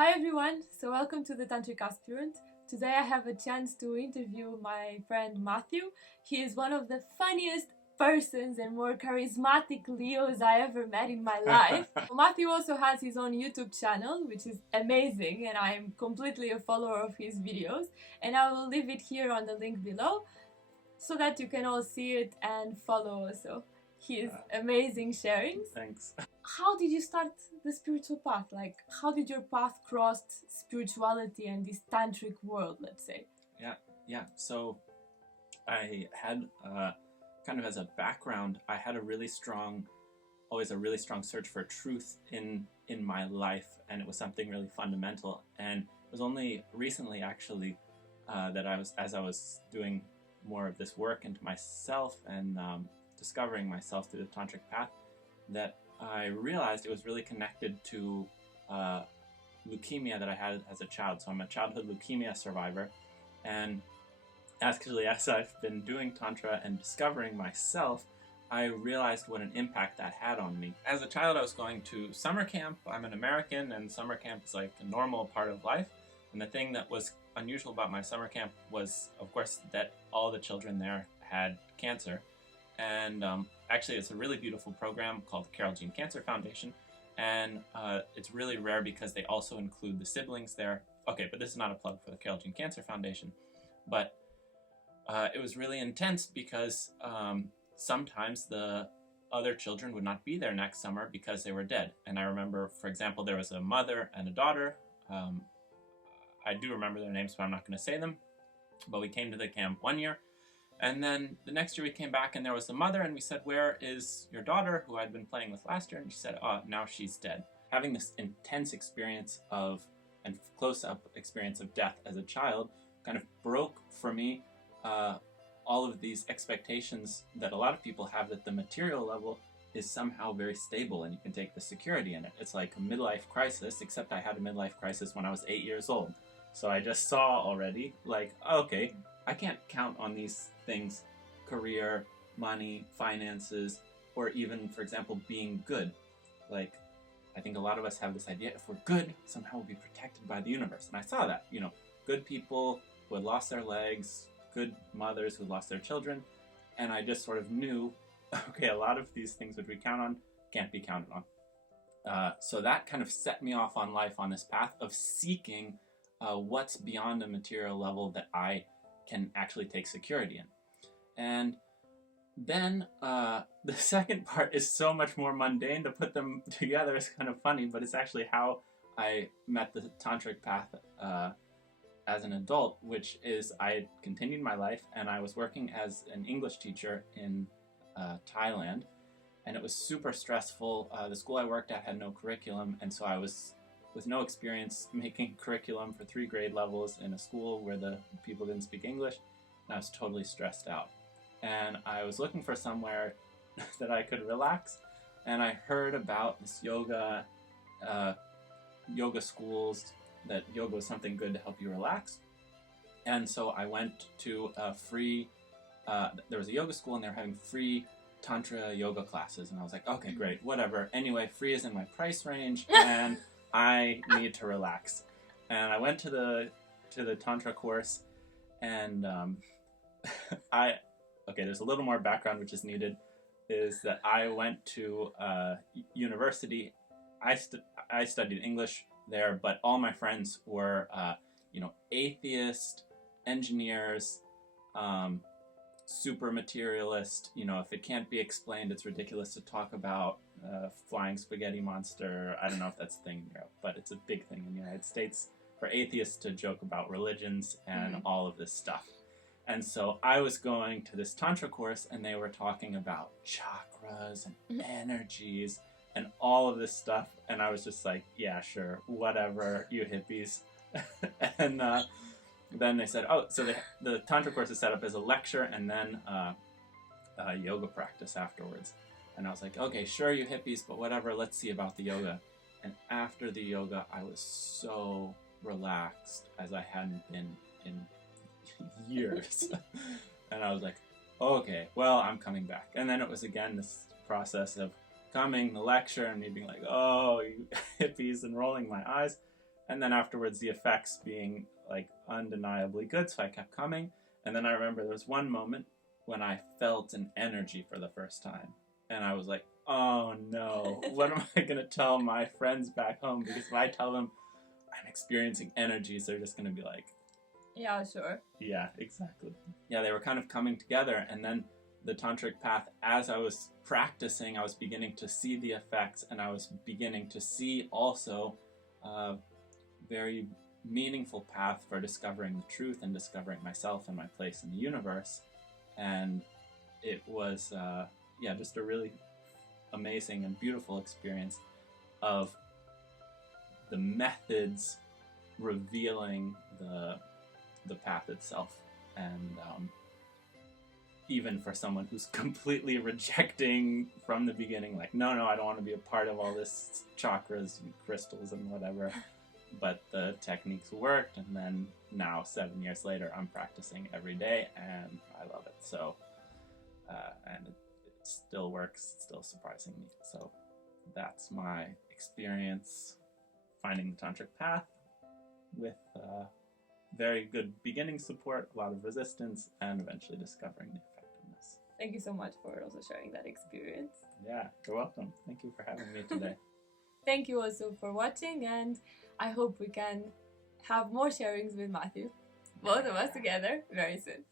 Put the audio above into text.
Hi everyone, so welcome to the Tantric Aspirant. Today I have a chance to interview my friend Matthew. He is one of the funniest persons and more charismatic Leos I ever met in my life. Matthew also has his own YouTube channel, which is amazing, and I am completely a follower of his videos. And I will leave it here on the link below so that you can all see it and follow also his amazing sharings. Thanks. How did you start the spiritual path? Like, how did your path cross spirituality and this tantric world, let's say? Yeah. So I had kind of as a background, I had always a really strong search for truth in my life, and it was something really fundamental. And it was only recently, actually, that as I was doing more of this work into myself and discovering myself through the tantric path, that I realized it was really connected to leukemia that I had as a child. So I'm a childhood leukemia survivor, and actually as I've been doing Tantra and discovering myself, I realized what an impact that had on me. As a child, I was going to summer camp. I'm an American, and summer camp is like a normal part of life. And the thing that was unusual about my summer camp was, of course, that all the children there had cancer. And actually, it's a really beautiful program called the Carol Jean Cancer Foundation, and it's really rare because they also include the siblings there. Okay, but this is not a plug for the Carol Jean Cancer Foundation, but it was really intense because sometimes the other children would not be there next summer because they were dead. And I remember, for example, there was a mother and a daughter. I do remember their names, but I'm not going to say them. But we came to the camp one year. And then the next year we came back and there was the mother, and we said, "Where is your daughter who I'd been playing with last year?" And she said, "Oh, now she's dead." Having this intense experience and close-up experience of death as a child kind of broke for me all of these expectations that a lot of people have, that the material level is somehow very stable and you can take the security in it. It's like a midlife crisis, except I had a midlife crisis when I was 8 years old. So I just saw already, like, okay, I can't count on these things: career, money, finances, or even, for example, being good. Like, I think a lot of us have this idea, if we're good, somehow we'll be protected by the universe. And I saw that, good people who had lost their legs, good mothers who lost their children, and I just sort of knew, okay, a lot of these things which we count on can't be counted on. So that kind of set me off on life on this path of seeking what's beyond a material level that I can actually take security in. And then the second part is so much more mundane. To put them together is kind of funny, but it's actually how I met the tantric path as an adult, which is I continued my life, and I was working as an English teacher in Thailand, and it was super stressful. The school I worked at had no curriculum, and so I was, with no experience, making curriculum for 3 grade levels in a school where the people didn't speak English, and I was totally stressed out. And I was looking for somewhere that I could relax, and I heard about this yoga schools, that yoga was something good to help you relax. And so I went to a free, there was a yoga school and they were having free Tantra yoga classes, and I was like, okay, great, whatever. Anyway, free is in my price range, and I need to relax. And I went to the Tantra course, and there's a little more background which is needed, is that I went to university. I studied English there, but all my friends were, atheist, engineers, super materialist. If it can't be explained, it's ridiculous to talk about flying spaghetti monster. I don't know if that's a thing in Europe, but it's a big thing in the United States for atheists to joke about religions and all of this stuff. And so I was going to this Tantra course, and they were talking about chakras and energies and all of this stuff. And I was just like, yeah, sure, whatever, you hippies. And then they said, oh, so the Tantra course is set up as a lecture and then a yoga practice afterwards. And I was like, okay, sure, you hippies, but whatever, let's see about the yoga. And after the yoga, I was so relaxed as I hadn't been in years. And I was like, okay, well, I'm coming back. And then it was again this process of coming, the lecture, and me being like, oh, you hippies, and rolling my eyes. And then afterwards, the effects being like undeniably good, so I kept coming. And then I remember there was one moment when I felt an energy for the first time. And I was like, oh no, what am I going to tell my friends back home? Because if I tell them I'm experiencing energies, they're just going to be like, yeah, sure. Yeah, exactly. Yeah, they were kind of coming together. And then the Tantric path, as I was practicing, I was beginning to see the effects, and I was beginning to see also a very meaningful path for discovering the truth and discovering myself and my place in the universe. And it was, just a really amazing and beautiful experience of the methods revealing the path itself. And even for someone who's completely rejecting from the beginning, like, no, I don't want to be a part of all this chakras and crystals and whatever, but the techniques worked. And then now 7 years later, I'm practicing every day and I love it. So and it still works, it's still surprising me. So that's my experience finding the Tantric path, with very good beginning support, a lot of resistance, and eventually discovering the effectiveness. Thank you so much for also sharing that experience. Yeah, you're welcome. Thank you for having me today. Thank you also for watching, and I hope we can have more sharings with Matthew, both of us together, very soon.